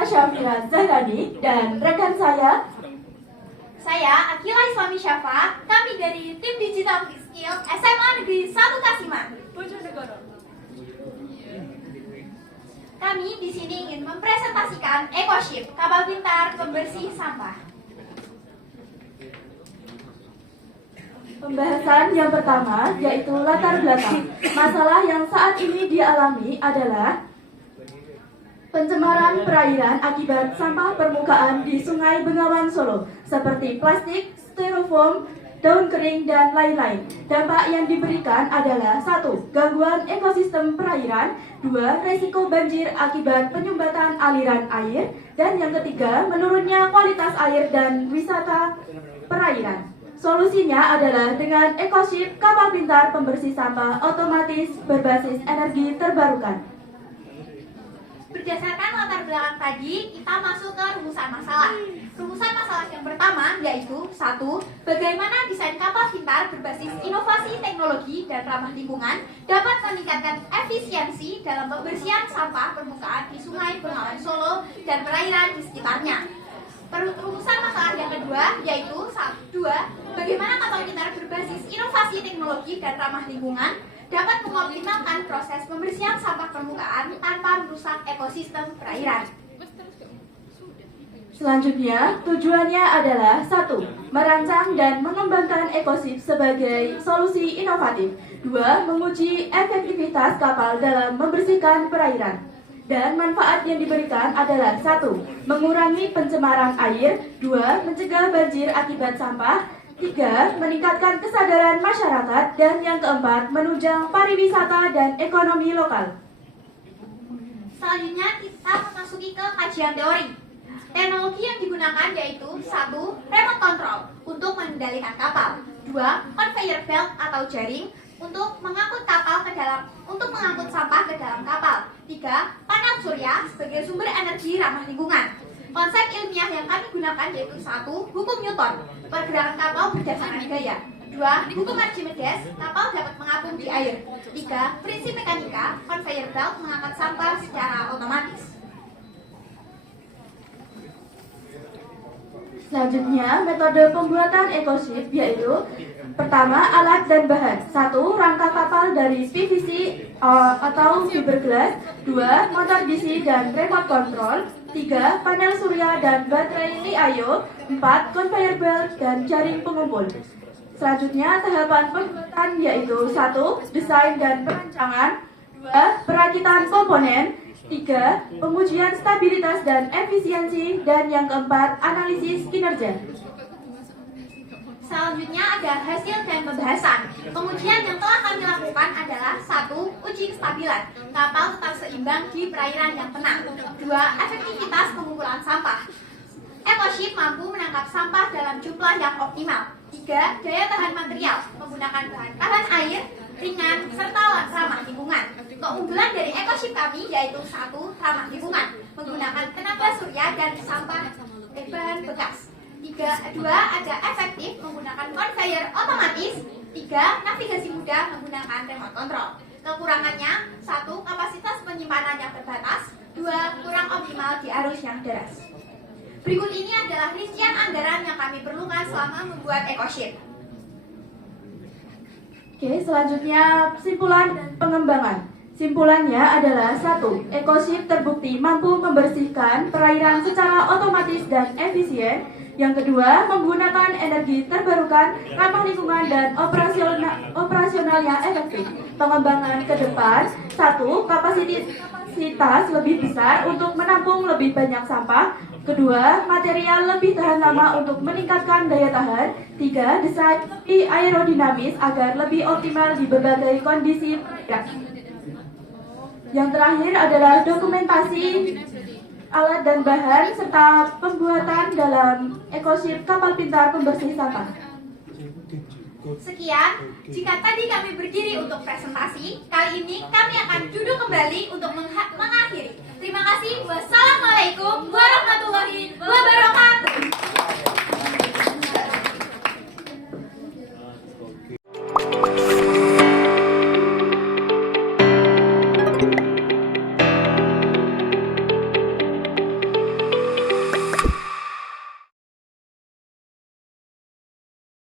Saya Syafira Zahrani dan rekan saya Akila Islami Syafa. Kami dari tim Digital Skill SMA Negeri 1 Kasiman. Kami di sini ingin mempresentasikan EcoShip, kapal pintar pembersih sampah. Pembahasan yang pertama yaitu latar belakang. Masalah yang saat ini dialami adalah pencemaran perairan akibat sampah permukaan di Sungai Bengawan Solo seperti plastik, styrofoam, daun kering, dan lain-lain. Dampak yang diberikan adalah 1. Gangguan ekosistem perairan, 2. Resiko banjir akibat penyumbatan aliran air, dan yang ketiga, menurunnya kualitas air dan wisata perairan. Solusinya adalah dengan EcoShip, kapal pintar pembersih sampah otomatis berbasis energi terbarukan. Berdasarkan latar belakang tadi, kita masuk ke rumusan masalah. Rumusan masalah yang pertama yaitu 1. Bagaimana desain kapal pintar berbasis inovasi teknologi dan ramah lingkungan dapat meningkatkan efisiensi dalam pembersihan sampah permukaan di Sungai Bengawan Solo dan perairan di sekitarnya. Rumusan masalah yang kedua yaitu 2. Bagaimana kapal pintar berbasis inovasi teknologi dan ramah lingkungan dapat mengoptimalkan proses pembersihan sampah permukaan tanpa merusak ekosistem perairan. Selanjutnya, tujuannya adalah 1. Merancang dan mengembangkan EcoShip sebagai solusi inovatif. 2. Menguji efektivitas kapal dalam membersihkan perairan. Dan manfaat yang diberikan adalah 1. Mengurangi pencemaran air. 2. Mencegah banjir akibat sampah. 3. Meningkatkan kesadaran masyarakat. Dan yang keempat, menunjang pariwisata dan ekonomi lokal. Selanjutnya kita memasuki ke kajian teori. Teknologi yang digunakan yaitu 1. Remote control untuk mengendalikan kapal. 2. Conveyor belt atau jaring untuk mengangkut sampah ke dalam kapal. 3. Panel surya sebagai sumber energi ramah lingkungan. Konsep ilmiah yang kami gunakan yaitu 1. Hukum Newton, pergerakan kapal berdasarkan gaya. 2. Hukum Archimedes, kapal dapat mengapung di air. 3. Prinsip mekanika, conveyor belt mengangkat sampah secara otomatis. Selanjutnya, metode pembuatan EcoShip yaitu pertama, alat dan bahan. 1. Rangka kapal dari PVC atau fiberglass. 2. Motor DC dan remote control. 3. Panel surya dan baterai Li-ion. 4. Conveyor belt dan jaring pengumpul. Selanjutnya, tahapan pembuatan yaitu 1. Desain dan perancangan. 2. Perakitan komponen. 3. Pengujian stabilitas dan efisiensi. Dan yang keempat, analisis kinerja. Selanjutnya ada hasil dan pembahasan. Pengujian yang telah kami lakukan adalah 1. Uji kestabilan kapal tetap seimbang di perairan yang tenang. 2. Efektivitas pengumpulan sampah. EcoShip mampu menangkap sampah dalam jumlah yang optimal. 3. Daya tahan material menggunakan bahan tahan air, ringan, serta ramah lingkungan. Keunggulan dari EcoShip kami yaitu 1. Ramah lingkungan menggunakan tenaga surya dan sampah bahan bekas. 2. Ada efektif menggunakan conveyor otomatis. 3. Navigasi mudah menggunakan remote control. Kekurangannya 1. Kapasitas penyimpanan yang terbatas. 2. Kurang optimal di arus yang deras. Berikut ini adalah rincian anggaran yang kami perlukan selama membuat EcoShip. Oke, selanjutnya simpulan dan pengembangan. Simpulannya adalah 1. EcoShip terbukti mampu membersihkan perairan secara otomatis dan efisien. Yang kedua, menggunakan energi terbarukan, ramah lingkungan, dan operasional yang efektif. Pengembangan ke depan, 1. Kapasitas lebih besar untuk menampung lebih banyak sampah. Kedua, material lebih tahan lama untuk meningkatkan daya tahan. 3. Desain lebih aerodinamis agar lebih optimal di berbagai kondisi perairan. Yang terakhir adalah dokumentasi alat dan bahan serta pembuatan dalam EcoShip kapal pintar pembersih sampah. Sekian, jika tadi kami berdiri untuk presentasi, kali ini kami akan duduk kembali untuk mengakhiri. Terima kasih. Wassalamualaikum warahmatullahi wabarakatuh.